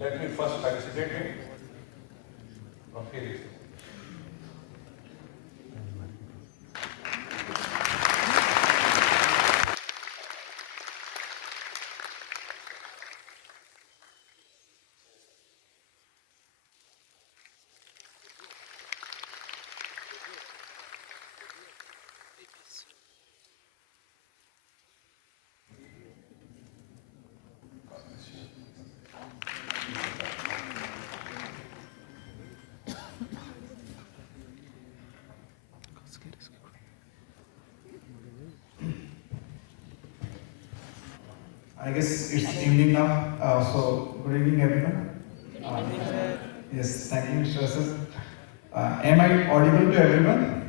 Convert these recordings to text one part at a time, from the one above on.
Let me first felicitate him. Okay. I guess it's evening now, so good evening everyone. Uh, yes, thank you, Mr. Asad. Am I audible to everyone?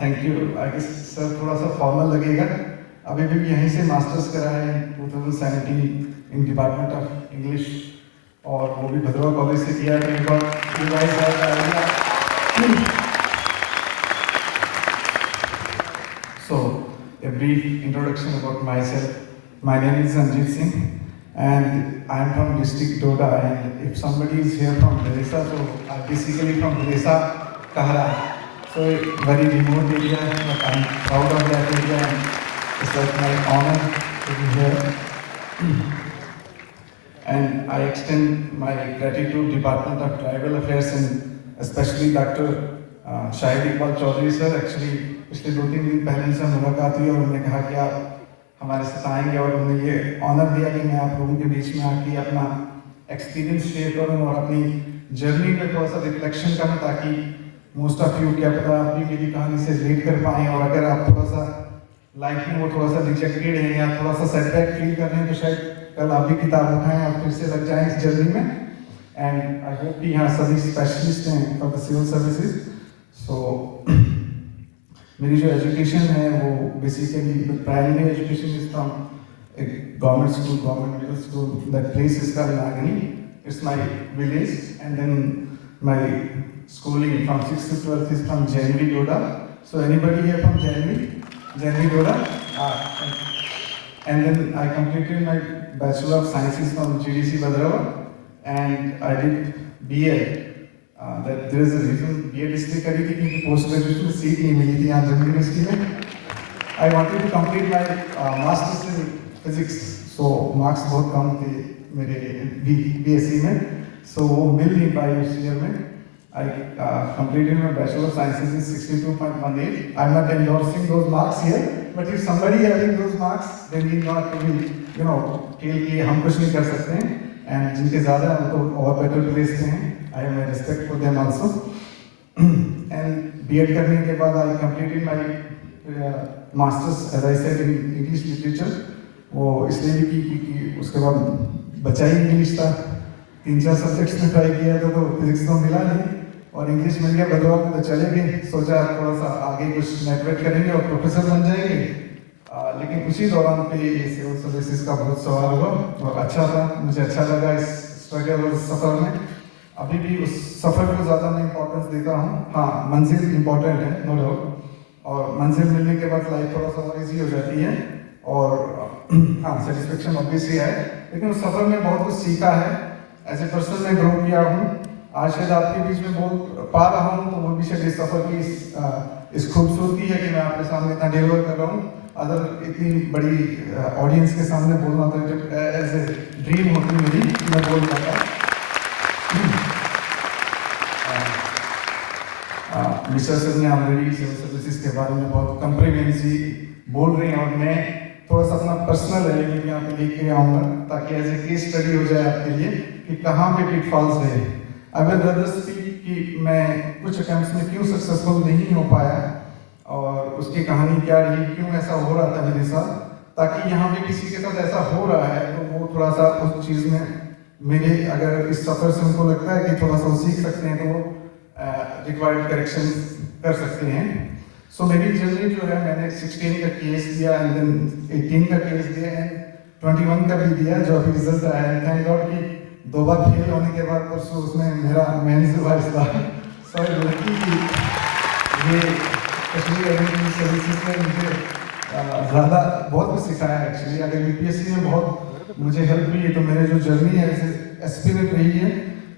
Thank you. I guess sir थोड़ा सा formal लगेगा. अभी भी यहीं से masters करा है 2017 in department of English और वो भी भद्रवा कॉलेज से किया है. एक बार So, a brief introduction about myself. My name is Anjit Singh and I am from district Doda, and if somebody is here from Bharesa, so I am basically from Bharesa, Kahara. So a very remote area, but I am proud of that area and it's like my honor to be here. And I extend my gratitude to Department of Tribal Affairs and especially Dr. Shahid Iqbal Chaudhary sir. Actually पिछले 2-3 दिन पहले इनसे मुलाकात हुई और उन्होंने कहा कि आप हमारे साथ आएंगे और उन्होंने ये ऑनर दिया कि मैं आप लोगों के बीच में आके अपना एक्सपीरियंस शेयर करूं और अपनी जर्नी में थोड़ा सा रिफ्लेक्शन करूं ताकि मोस्ट ऑफ यू क्या पता आप भी मेरी कहानी से रिलेट कर पाएँ और अगर आप थोड़ा सा लाइफ में वो थोड़ा सा रिजेक्टेड हैं या थोड़ा सा सेटबैक फील कर रहे हैं तो शायद कल आप भी किताब उठाएं और फिर से लग जाएं इस जर्नी में. एंड आई होप कि यहाँ सभी स्पेशलिस्ट हैं for the civil services. So मेरी जो एजुकेशन है वो basically primary education is from government school, government middle school. That place is called Nagni. It's my village and then my schooling from 6th to 12th is from Jainvi Doda. So anybody here from Jainvi Doda? And then I completed my Bachelor of Sciences from GDC Bhadrava and I did BA. That there is a reason BA इसलिए करी थी क्योंकि post graduation seat नहीं मिली थी यहाँ Jammu university में. I wanted to complete my masters in physics, so marks बहुत कम थे मेरे BSc में, so वो मिल नहीं पाई उस ईयर में. I completed my Bachelor of Sciences in 62.18. I'm not endorsing those marks here, but if somebody having those marks, they need not to be, feel कि हम कुछ नहीं कर सकते हैं. And जिनके ज़्यादा हैं उनको और better place पे हैं. I have my respect for them also. And B.Ed करने के बाद I completed my masters, as I said, in English literature. वो इसलिए भी की क्योंकि उसके बाद बचा ही इंग्लिश था. 3-4 सब्जेक्ट्स में ट्राई किया था तो फिजिक्स तो मिला नहीं और इंग्लिश मिल गया भद्रवा में तो चले गए. सोचा थोड़ा सा आगे कुछ नेटवर्क करेंगे और प्रोफेसर बन जाएंगे. लेकिन उसी दौरान पे ये सिविल सर्विसेज का बहुत सवाल हुआ और अच्छा था, मुझे अच्छा लगा इस स्ट्रगल और सफ़र में. अभी भी उस सफ़र को ज़्यादा मैं इंपॉर्टेंस देता हूँ. हाँ, मंजिल इंपॉर्टेंट है, नो डाउट, और मंजिल मिलने के बाद लाइफ थोड़ा सा और ईजी हो जाती है और हाँ सेटिस्फेक्शन ऑब्वियसली है. लेकिन उस सफ़र में बहुत कुछ सीखा है. एज ए पर्सन मैं ग्रो किया हूँ. आज शायद आपके बीच में बोल पा रहा हूँ तो वो भी शायद इस सफ़र की इस खूबसूरती है कि मैं आपके सामने इतना डिलीवर कर रहा हूँ. अदर इतनी बड़ी ऑडियंस के सामने बोलना तो जब एज ए ड्रीम होती मेरी मैं बोल पाता. मिस्टर सर ने ऑलरेडी सिविल सर्विसेज के बारे में बहुत कम्प्रीहेंसिव बोल रहे हैं और मैं थोड़ा सा अपना पर्सनल एलिमेंट यहाँ पे लेके आऊँगा ताकि एज ए केस स्टडी हो जाए आपके लिए कि कहाँ पे पिटफॉल्स है. अगर ब्रदर्स कि मैं कुछ अटेम्प्ट्स में क्यों सक्सेसफुल नहीं हो पाया और उसकी कहानी क्या रही, क्यों ऐसा हो रहा था मेरे साथ, ताकि यहाँ पे किसी के साथ ऐसा हो रहा है तो वो थोड़ा सा उस चीज़ में मेरे अगर इस सफ़र से उनको लगता है कि थोड़ा सा वो सीख सकते हैं तो वो रिक्वायर्ड करेक्शन कर सकते हैं. सो मेरी जर्नी जो है मैंने 16 का केस दिया एंड देन 18 का केस दिया एंड 21 का भी दिया जो अभी रिजल्ट आया है. थैंक गॉड कि 2 बार फेल होने के बाद परसों उसमें मेरा मेंस वाइज था. सो लड़की की ये कश्मीर एजुकेशन सर्विसेज ने मुझे ज़्यादा बहुत कुछ सिखाया एक्चुअली. अगर यूपीएससी में बहुत मुझे हेल्प हुई है तो मेरे जो जर्नी है एस्पिरेंट रही है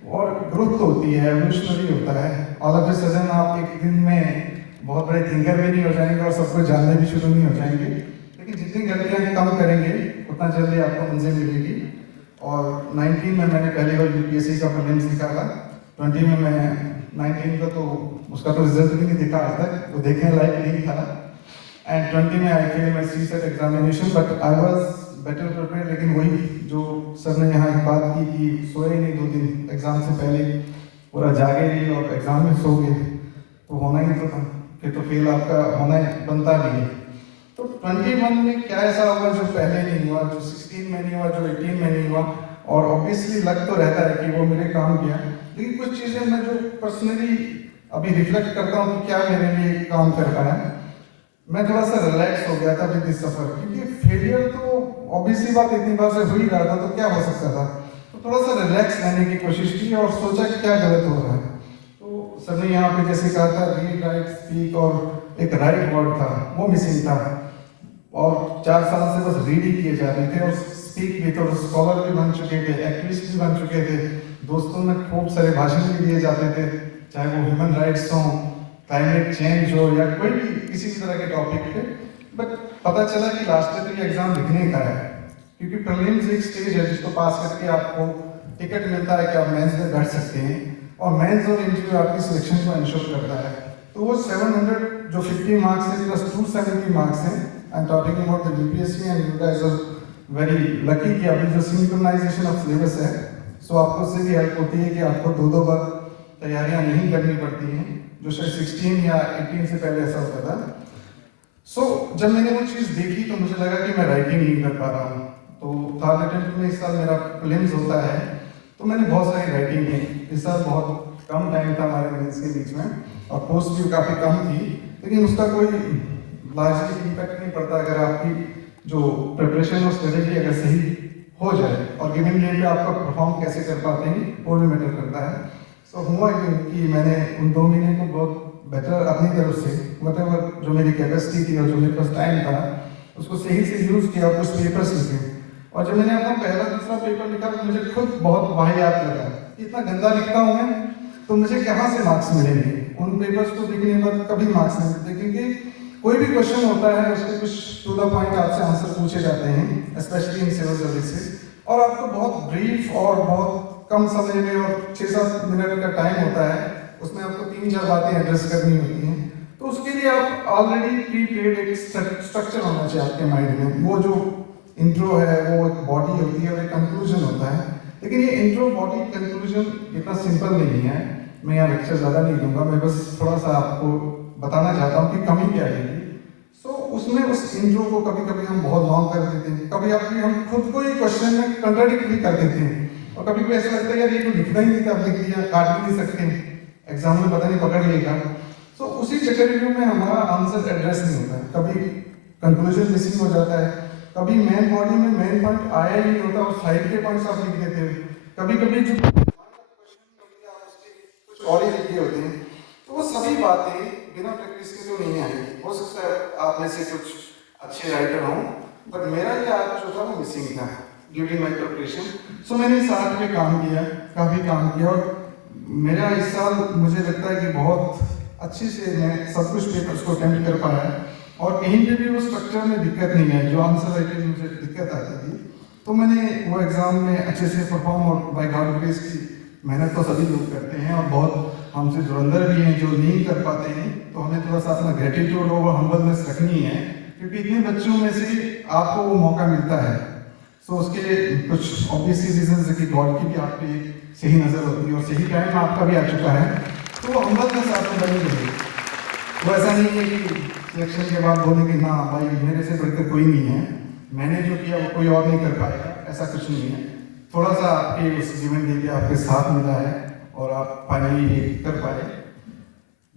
और ग्रोथ तो होती है, एवोल्यूशनरी होता है। ऑल ऑफ ए सडन आप एक दिन में बहुत बड़े थिंकर भी नहीं हो जाएंगे और सबको जानने भी शुरू नहीं हो जाएंगे, लेकिन जितनी गलतियां कम करेंगे उतना जल्दी आपको मंजिल मिलेगी। और 19 में मैंने पहली बार यूपीएससी का प्रीलिम्स निकाला, 20 में मैं 19 का तो उसका तो रिजल्ट भी नहीं देखा आज तक, वो देखने लायक नहीं था। एंड 20 में I fail my CSET examination, but I was better prepare. लेकिन वही जो सर ने यहाँ एक बात की कि सोए नहीं 2 दिन एग्जाम से पहले, पूरा जागे नहीं और एग्जाम में सो गए, तो होना ही तो था, फिर तो फेल आपका होना बनता भी है। तो 21 में क्या ऐसा हुआ जो पहले नहीं हुआ, जो 16 में नहीं हुआ, जो 18 में नहीं हुआ। और ऑब्वियसली लग तो रहता है कि वो मेरे काम किया, लेकिन कुछ चीज़ें मैं जो पर्सनली अभी रिफ्लेक्ट करता हूँ कि क्या मेरे लिए काम कर पाया। मैं थोड़ा सा रिलैक्स हो गया था विद दिस सफर, क्योंकि फेलियर तो ऑब्वियसली बात इतनी बार से हो ही रहा था, तो क्या हो सकता था। तो थोड़ा सा रिलैक्स रहने की कोशिश की और सोचा कि क्या गलत हो रहा है। तो सर ने यहाँ पे जैसे कहा था रीड राइट स्पीक, और एक राइट वर्ड था वो मिसिंग था। और 4 साल से बस रीड ही किए जा रहे थे और स्पीक भी, तो स्कॉलर भी बन चुके थे, एक्टिविस्ट भी बन चुके थे, दोस्तों में खूब सारे भाषण भी दिए जाते थे, चाहे वो ह्यूमन राइट्स हों, क्लाइमेट चेंज हो, या कोई भी किसी भी तरह के टॉपिक पे। बट पता चला कि लास्ट ईयर तो ये एग्जाम लिखने का है, क्योंकि प्रीलिम्स एक स्टेज है जिसको पास करके आपको टिकट मिलता है कि आप मेंस में बैठ सकते हैं, और मेंस और इंटरव्यू आपकी सिलेक्शन को इंश्योर करता है। तो वो 700 जो 50 मार्क्स है प्लस 270 मार्क्स हैं। I am talking about the UPSC and you guys are very lucky कि अभी जो सिंक्रोनाइजेशन ऑफ सिलेबस है, सो आपको उससे भी हेल्प होती है कि आपको 2-2 बार तैयारियां नहीं करनी पड़ती हैं, जो शायद 16 या 18 से पहले ऐसा होता था। सो जब मैंने वो चीज़ देखी तो मुझे लगा कि मैं राइटिंग नहीं कर पा रहा हूँ। तो थर्ड अटेम्प्ट में इस साल मेरा प्रीलिम्स होता है, तो मैंने बहुत सारी राइटिंग की। इस साल बहुत कम टाइम था हमारे मेंस के बीच में और पोस्ट भी काफ़ी कम थी, लेकिन उसका कोई लार्जली इम्पैक्ट नहीं पड़ता अगर आपकी जो प्रिपरेशन और स्ट्रेटेजी अगर सही हो जाए, और गिवन डेट पे आपका परफॉर्म कैसे कर पाते हैं वो भी मैटर करता है। सो हुआ कि मैंने उन 2 महीने को बहुत बेटर अपनी तरफ से, मतलब जो मेरी कैपेसिटी थी और जो मेरे पास टाइम था, उसको सही से यूज़ किया, कुछ पेपर्स लिखे। और जब मैंने अपना पहला दूसरा पेपर लिखा तो मुझे खुद बहुत वाहियात लगा, इतना गंदा लिखता हूँ मैं, तो मुझे कहाँ से मार्क्स मिलेंगे। उन पेपर्स को देखने के बाद कभी मार्क्स नहीं मिलते, क्योंकि कोई भी क्वेश्चन होता है उसके कुछ टू द पॉइंट आपसे आंसर पूछे जाते हैं, स्पेशली इन सिविल सर्विसेज, और आपको बहुत ब्रीफ और बहुत कम समय में और 6-7 मिनट का टाइम होता है, उसमें आपको 3-4 बातें एड्रेस करनी होती हैं। तो उसके लिए आप ऑलरेडी प्री प्लेड एक स्ट्रक्चर होना चाहिए आपके माइंड में। वो जो इंट्रो है वो एक बॉडी होती है और एक कंक्लूजन होता है, लेकिन ये इंट्रो बॉडी कंक्लूजन इतना सिंपल नहीं है। मैं यहाँ लेक्चर ज़्यादा नहीं दूंगा, मैं बस थोड़ा सा आपको बताना चाहता हूँ कि कमी क्या है। सो उसमें उस इंट्रो को कभी कभी हम बहुत लॉन्ग कर देते हैं, कभी कभी हम खुद को ही क्वेश्चन में कंट्राडिक्ट भी कर देते हैं, और कभी कभी ऐसा लगता है यार ये तो लिखना ही नहीं था, लिख दिया, काट भी नहीं सकते, एग्जाम में पता नहीं पकड़ लेगा। सो उसी चक्कर में हमारा आंसर एड्रेस नहीं होता है, कभी कंक्लूजन मिसिंग हो जाता है, कभी मेन बॉडी में मेन पॉइंट आया ही नहीं होता और साइड के पॉइंट्स आप लिख देते हो, कभी कभी जो कुछ और ही लिखे होते हैं। तो वो सभी बातें बिना प्रैक्टिस के तो नहीं आएंगी। हो सकता है आप में से कुछ अच्छे राइटर हों, बट मेरा क्या जो था वो मिसिंग था ड्यूरिंग माई प्रिपरेशन। सो मैंने इस आर्ट में काम किया, काफ़ी काम किया, और मेरा इस साल मुझे लगता है कि बहुत अच्छे से मैं सब कुछ पेपर्स को अटेम्प्ट कर पाया, और कहीं पे भी वो स्ट्रक्चर में दिक्कत नहीं है। जो आंसर राइटिंग मुझे दिक्कत आती थी, तो मैंने वो एग्ज़ाम में अच्छे से परफॉर्म, और बाय गॉड ग्रेस की मेहनत तो सभी लोग करते हैं, और बहुत हमसे धुरंधर भी हैं जो नहीं कर पाते हैं, तो हमें थोड़ा सा अपना ग्रेटिट्यूड और हम्बलनेस रखनी है, क्योंकि इतने बच्चों में से आपको वो मौका मिलता है। सो उसके कुछ ऑब्वियसली रीजन है कि गॉड की भी आप पे सही नज़र होती है और सही टाइम आपका भी आ चुका है, तो वो हम्बलनेस आपको बनी रहेगी। वो ऐसा नहीं है कि सिलेक्शन के बाद बोलेंगे ना भाई मेरे से बढ़कर कोई नहीं है, मैंने जो किया वो कोई और नहीं कर पाएगा, ऐसा कुछ नहीं है। थोड़ा सा आपके उस जीवन डे के आपके साथ मिला है और आप फाइनली ये कर पाए।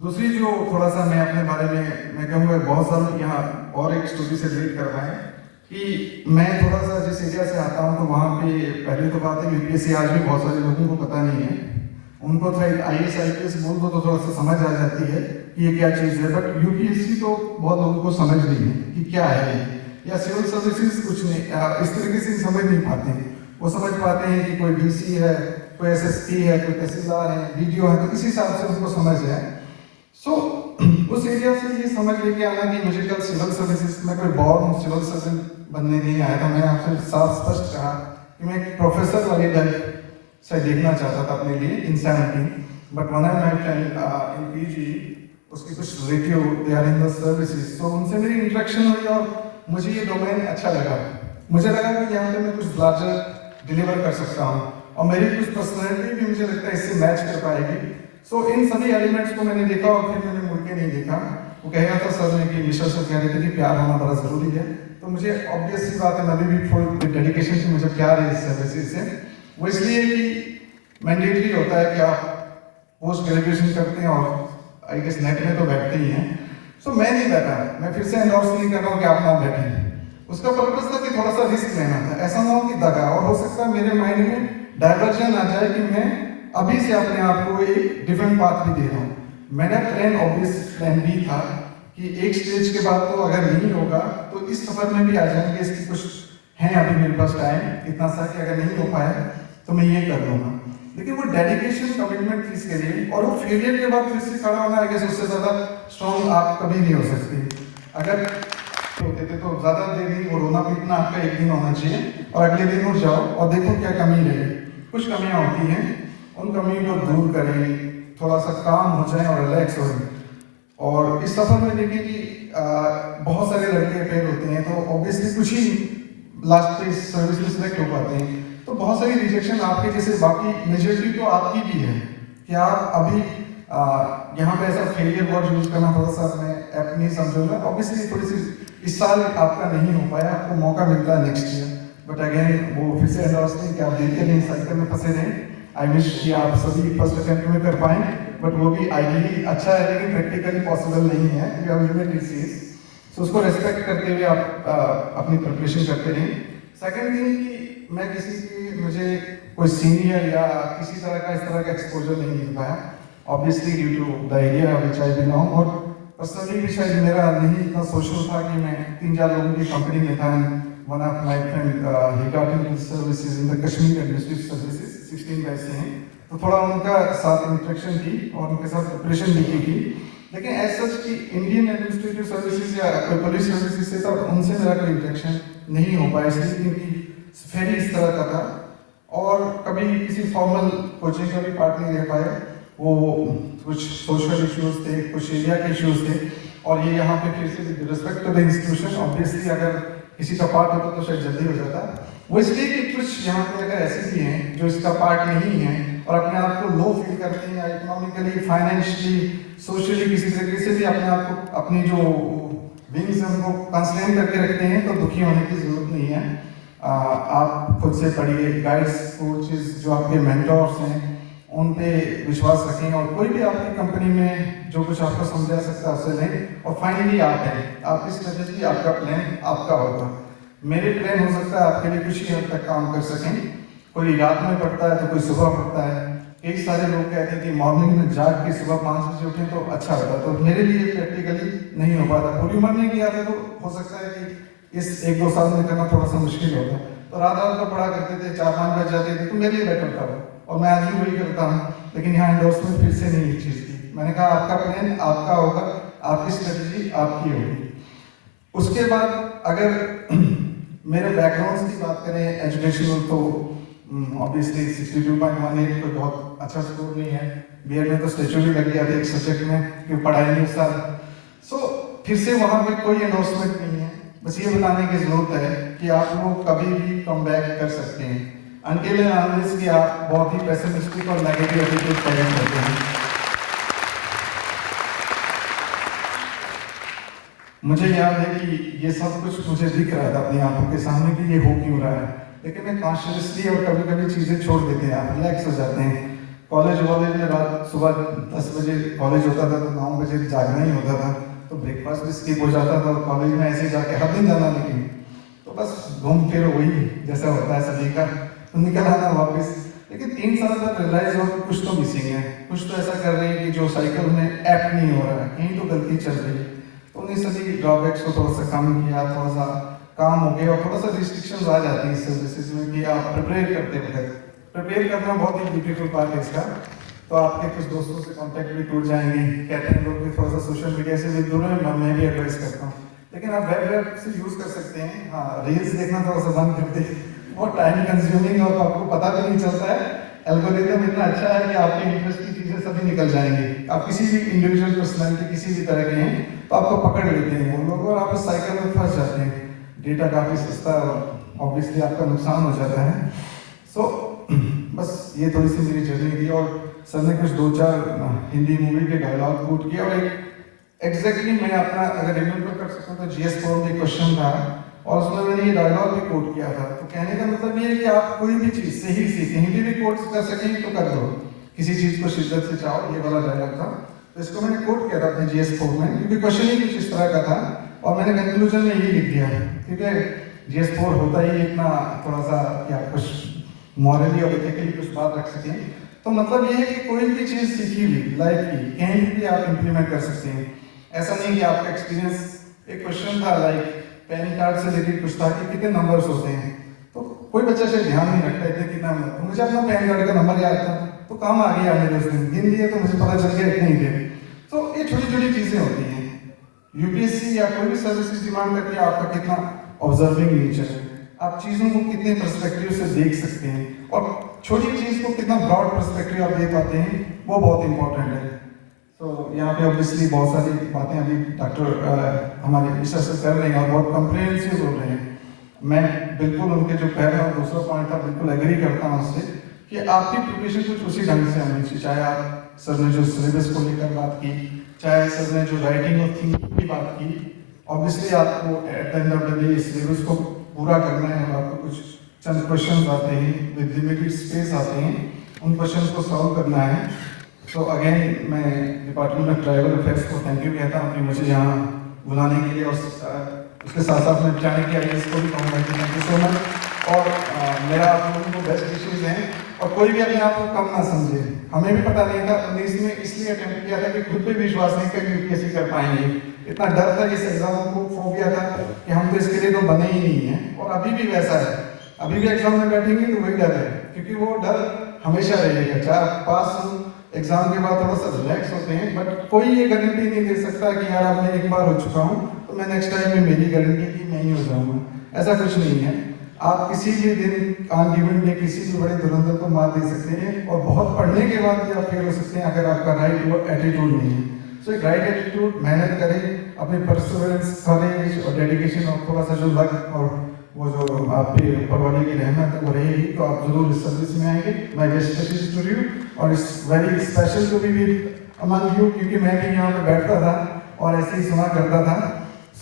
दूसरी जो थोड़ा सा मैं अपने बारे में मैं कहूँगा, बहुत सालों यहाँ और एक स्टोरी से रिलेट कर रहा है कि मैं थोड़ा सा जिस एरिया से आता हूँ, तो वहाँ पे पहले तो बात है यूपीएससी आज भी बहुत सारे लोगों को पता नहीं है। उनको तो IAS IPS बोल दो तो थोड़ा सा समझ आ जाती है कि ये क्या चीज़ है, बट यूपीएससी तो बहुत लोगों को समझ नहीं है कि क्या है, या सिविल सर्विसेज कुछ नहीं, इस तरीके से समझ नहीं पाते हैं। वो समझ पाते हैं कि कोई डीसी है, कोई एसएसपी है, कोई तहसीलदार है, वीडियो है, तो इस हिसाब से उनको समझ है। सो उस एरिया से ये समझ लेके आना कि मुझे कल सिविल सर्विसेज में कोई बॉर्न सिविल सर्जन बनने नहीं आया था। मैंने आपसे साफ स्पष्ट कहा कि मैं एक प्रोफेसर वाली लाइफ से देखना चाहता था अपने लिए इंसानिटी। But one of my friend in PG, उसकी कुछ relative they are in the services, तो उनसे मेरी इंटरेक्शन हुई और मुझे ये डोमेन अच्छा लगा। मुझे लगा कि यहाँ पे मैं कुछ लार्जर डिलीवर कर सकता हूँ और मेरी कुछ पर्सनैलिटी भी मुझे लगता है इससे मैच कर पाएगी। सो इन सभी एलिमेंट्स को मैंने देखा और फिर मैंने मुड़ के नहीं देखा। वो कह रहा था सर ने कि मिश्रा सर कह रहे थे कि प्यार होना बड़ा ज़रूरी है, तो मुझे ऑब्वियस सी बात है, मैं भी फुल डेडिकेशन से मुझे प्यार है इस सर्विसेज से। वो इसलिए कि मैंडेटरी होता है कि आप पोस्ट ग्रेजुएशन करते हैं और आई गेस नेट में तो बैठते ही हैं। सो मैं नहीं बैठा, मैं फिर से एंडोर्स नहीं कर रहा हूँ कि आप ना बैठें। उसका पर्पस था कि थोड़ा सा रिस्क लेना था, ऐसा ना हो कि दगा, और हो सकता है मेरे माइंड में डाइवर्जन आ जाए कि मैं अभी से अपने आप को एक डिफरेंट पाथ भी दे रहा हूँ। मेरा प्लान ऑब्वियस प्लान बी था कि एक स्टेज के बाद तो अगर नहीं होगा तो इस सफर में भी आ जाएंगे, इसकी कुछ है अभी मेरे पास टाइम इतना सा कि अगर नहीं हो पाया तो मैं ये कर लूँगा। लेकिन वो डेडिकेशन कमिटमेंट थी इसके लिए, और वो फेलियर के बाद फिर से खड़ा होना है कि उससे ज़्यादा स्ट्रॉन्ग आप कभी नहीं हो सकती। अगर होते थे तो ज़्यादा देर नहीं, वो रोना पीटना आपका एक दिन होना चाहिए और अगले दिन उठ जाओ और देखो क्या कमी रही। कुछ कमियाँ होती हैं, उन कमियों को दूर करें, थोड़ा सा काम हो जाए और रिलैक्स हो जाए। और इस सफर में देखिए कि बहुत सारे लड़के फेल होते हैं, तो ऑब्वियसली कुछ ही लास्ट पे सर्विस में सिलेक्ट हो पाते हैं। तो बहुत सारी रिजेक्शन आपके जैसे, बाकी मेजॉरिटी तो आपकी भी है कि आप अभी यहाँ पे ऐसा फेलियर वर्ड यूज करना थोड़ा सा मैं ऐप नहीं समझूंगा। ऑब्वियसली थोड़ी सी इस साल आपका नहीं हो पाया, आपको मौका मिलता है नेक्स्ट ईयर, बट अगेन वो फिर से एंडोर्स नहीं कि आप देखते नहीं साइकिल में फंसे रहें। आई विश कि आप सभी फर्स्ट अटेम्प्ट में कर पाएं, बट वो भी आइडियली अच्छा है लेकिन प्रैक्टिकली पॉसिबल नहीं है, यू हैव लिमिटेड सीट्स। सो उसको रेस्पेक्ट करते हुए आप अपनी प्रिपरेशन करते रहें। सेकंड थिंग कि मैं किसी की, मुझे कोई सीनियर या किसी तरह का इस तरह का एक्सपोजर नहीं मिल पाया, obviously due to the area which I belong, और पर्सनली भी शायद मेरा नहीं इतना सोशल था कि मैं 3-4 लोगों की कंपनी में था। One of my friend he got into services in the Kashmir administrative services, 16 batch से हैं, तो थोड़ा उनका साथ इंटरेक्शन थी और उनके साथ प्रिपरेशन भी की। लेकिन एज सच कि इंडियन एडमिनिस्ट्रेटिव सर्विसेज या कोई पुलिस सर्विसेज से तो उनसे मेरा कोई इंटरेक्शन नहीं हो पाया, इसलिए क्योंकि फेरी इस तरह का था और कभी किसी फॉर्मल कोचिंग का भी पार्ट नहीं ले पाए। वो कुछ सोशल इश्यूज थे, कुछ एरिया के इश्यूज थे, और ये यहाँ पे फिर से respect to the institution, obviously अगर किसी का पार्ट होता तो शायद जल्दी हो जाता। वो इसलिए कि कुछ यहाँ पे अगर ऐसे भी हैं जो इसका पार्ट नहीं है और अपने आप को लो फील करते हैं, या इकोनॉमिकली, फाइनेंशियली, सोशली किसी तरीके से भी अपने आप को, अपनी जो विंग्स हैं उनको कंस्ट्रेन करके रखते हैं, तो दुखी होने की जरूरत नहीं है। आप खुद से पढ़िए, गाइड्स, कोचेस जो आपके मेंटर्स हैं उन पे विश्वास रखें, और कोई भी आपकी कंपनी में जो कुछ आपको समझा सकता है उससे लें। और फाइनली आप हैं, आपकी स्ट्रेटेजी, आपका प्लान आपका होगा। मेरे प्लान हो सकता है आपके लिए कुछ ही हद तक काम कर सकें, कोई रात में पढ़ता है तो कोई सुबह पढ़ता है। कई सारे लोग कहते हैं कि मॉर्निंग में जाग के सुबह 5 बजे उठें तो अच्छा होता, तो मेरे लिए प्रैक्टिकली नहीं हो पाता। पूरी उम्र नहीं किया था तो हो सकता है कि इस 1-2 साल में करना थोड़ा सा मुश्किल होता। तो रात रात को पढ़ा करते थे, 4-5 बज जाते थे, तो मेरे लिए बेटर था और मैं आज भी वही करता हूँ। लेकिन यहाँ एंडोर्समेंट फिर से नहीं एक चीज़ थी। मैंने कहा आपका प्लान आपका होगा, आपकी स्ट्रेटेजी आपकी होगी। उसके बाद अगर मेरे बैकग्राउंड की बात करें एजुकेशनल, तो ऑब्वियसली 62.18 कोई बहुत अच्छा स्कोर नहीं है। बीएड में तो स्टेचू भी लग गया था एक सब्जेक्ट में कि पढ़ाई नहीं उस साल। सो फिर से वहाँ पे कोई एंडोर्समेंट नहीं है, बस ये बताने की जरूरत है कि आप लोग कभी भी कम बैक कर सकते हैं, अनटिल एंड अनलेस कि आप बहुत ही पेसिमिस्टिक और नेगेटिव एटीट्यूड प्रेजेंट करते हैं। मुझे याद है कि ये सब कुछ मुझे दिख रहा था अपनी आंखों के सामने कि ये हो क्यों रहा है, लेकिन मैं कॉन्शियसली और कभी कभी चीज़ें छोड़ देते हैं, आप रिलैक्स हो जाते हैं। कॉलेज में रात सुबह 10 बजे कॉलेज होता था तो 9 बजे जागना ही होता था, तो ब्रेकफास्ट भी स्किप हो जाता था और कॉलेज में ऐसे जाके हर दिन जाना, लेकिन तो बस घूम फिर वही जैसा होता है सभी का, तो निकल आना वापस। लेकिन 3 साल बाद रियलाइज हो कि कुछ तो मिसिंग है, कुछ तो ऐसा कर रहे हैं कि जो साइकिल में ऐप नहीं हो रहा है, कहीं तो गलती चल रही है। तो उन्हीं सभी ड्रॉबैक्स को थोड़ा सा कम किया, थोड़ा सा काम हो गया और थोड़ा सा रिस्ट्रिक्शंस आ जाती हैं इस सर्विसेज में कि आप प्रिपेयर करते वक्त, प्रिपेयर करना बहुत ही ब्यूटीफुल पार्ट है इसका। तो आपके कुछ दोस्तों से कांटेक्ट भी टूट जाएंगे, कहते हैं लोग कि थोड़ा सा सोशल मीडिया से भी दूर है, मैं भी एडवाइस करता हूँ, लेकिन आप वेब से यूज़ कर सकते हैं। हाँ, रील्स देखना थोड़ा सा बंद कर दे, बहुत टाइम कंज्यूमिंग और आपको पता भी नहीं चलता है। एल्गोरिथम इतना अच्छा है कि आपके इंटरेस्ट की चीज़ें सभी निकल जाएंगी। आप किसी भी इंडिविजुअल पर्सनैलिटी किसी भी तरह के हैं तो आपको पकड़ लेते हैं वो लोग और आप उस साइकिल में फंस जाते हैं। डेटा काफ़ी सस्ता है और ऑब्वियसली आपका नुकसान हो जाता है। सो बस ये थोड़ी सी मेरी जर्नी थी और सर ने कुछ 2-4 हिंदी मूवी के डायलॉग कोट किया और एक एग्जैक्टली मैं अपना अगर रिमेंबर कर सकता हूँ तो GS4 में क्वेश्चन था और उसमें मैंने ये डायलॉग भी कोट किया था। तो कहने का मतलब ये है कि आप कोई भी चीज़ सही सीखें, हिंदी भी कोट कर सकें तो कर दो, किसी चीज़ को शिद्दत से चाहो, ये वाला डायलॉग था। तो इसको मैंने कोट किया था अपने GS4 में क्योंकि क्वेश्चन ही कुछ इस तरह का था और मैंने कंक्लूजन में यही लिख दिया क्योंकि GS4 होता ही इतना थोड़ा सा क्या कुछ मॉरली और एथिकली कुछ बात रख सकें। तो मतलब ये है कि कोई भी चीज़ सीखी हुई लाइफ की कहीं भी आप इम्प्लीमेंट कर सकते हैं। ऐसा नहीं कि आपका एक्सपीरियंस, एक क्वेश्चन था लाइक पैन कार्ड से रिलेटेड कुछ था कि कितने नंबर्स होते हैं, तो कोई बच्चा से ध्यान नहीं रखता है कितना नंबर, तो मुझे अपना पैन कार्ड का नंबर याद था तो काम आ गया मेरे उस दिन, गिन लिया तो मुझे पता चल गया इतने ही थे। तो ये छोटी छोटी चीज़ें होती हैं। UPSC या कोई भी सर्विसेज डिमांड करती है आपका कितना ऑब्जर्विंग नेचर है, आप चीज़ों को कितने पर्सपेक्टिव से देख सकते हैं और छोटी चीज़ को कितना ब्रॉड पर्सपेक्टिव आप दे पाते हैं, वो बहुत इंपॉर्टेंट है। तो यहाँ पे ऑब्वियसली बहुत सारी बातें अभी डॉक्टर हमारे विशेष से कर रहे हैं और बहुत कम्प्रिहेंसिव हो रहे हैं। मैं बिल्कुल उनके जो पहला और दूसरा पॉइंट था बिल्कुल एग्री करता हूँ उससे कि आपकी प्रिपरेशन कुछ उसी ढंग से होनी चाहिए। चाहे आप सर ने जो सिलेबस को लेकर बात की, चाहे सर ने जो राइटिंग और थिंकिंग की बात की, ऑब्वियसली आपको at the end of the day syllabus को पूरा करना है और आपको कुछ चंद क्वेश्चन आते हैं विद लिमिटेड स्पेस आते हैं, उन क्वेश्चन को सॉल्व करना है। तो अगेन मैं डिपार्टमेंट ऑफ ट्राइबल अफेयर्स को थैंक यू कहता हूँ कि मुझे यहाँ बुलाने के लिए और उसके साथ साथ मैं जाने के आइए इसको भी कहूँगा कि थैंक यू सो मच। और मेरा आप लोगों को बेस्ट विशेज़ हैं और कोई भी अपने आप को कम ना समझे। हमें भी पता नहीं था 19 में इसलिए अटेम्प्ट किया था कि खुद पे विश्वास नहीं था कि UPSC कर पाएंगे, इतना डर था इस एग्जाम को, फोबिया था कि हम तो इसके लिए तो बने ही नहीं हैं। और अभी भी वैसा है, अभी भी एग्जाम में बैठेंगे तो वही डर है क्योंकि वो डर हमेशा रहेगा। चाहे पास हम एग्जाम के बाद थोड़ा सा रिलैक्स होते हैं बट कोई ये गारंटी नहीं दे सकता कि यार अब मैं एक बार हो चुका हूँ तो मैं नेक्स्ट टाइम में मेरी गारंटी की मैं ही हो जाऊँगा, ऐसा कुछ नहीं है। आप किसी भी दिन ऑन गिवन डे किसी भी बड़े धुरंधर को मार दे सकते हैं और बहुत पढ़ने के बाद भी आप फेल हो सकते हैं अगर आपका राइट एटीट्यूड नहीं है। सो एक राइट एटीट्यूड, मेहनत करें, अपने परसिवरेंस, करेज और डेडिकेशन और थोड़ा सा जो लक और वो जो आपके ऊपर वाले की रहमत है वो रहेगी तो आप जरूर इस सर्विस में आएंगे। My best wishes to you और it's very special to be with among you क्योंकि मैं भी यहाँ पे बैठता था और ऐसे ही सुना करता था।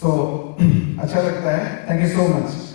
सो अच्छा लगता है। Thank you so much.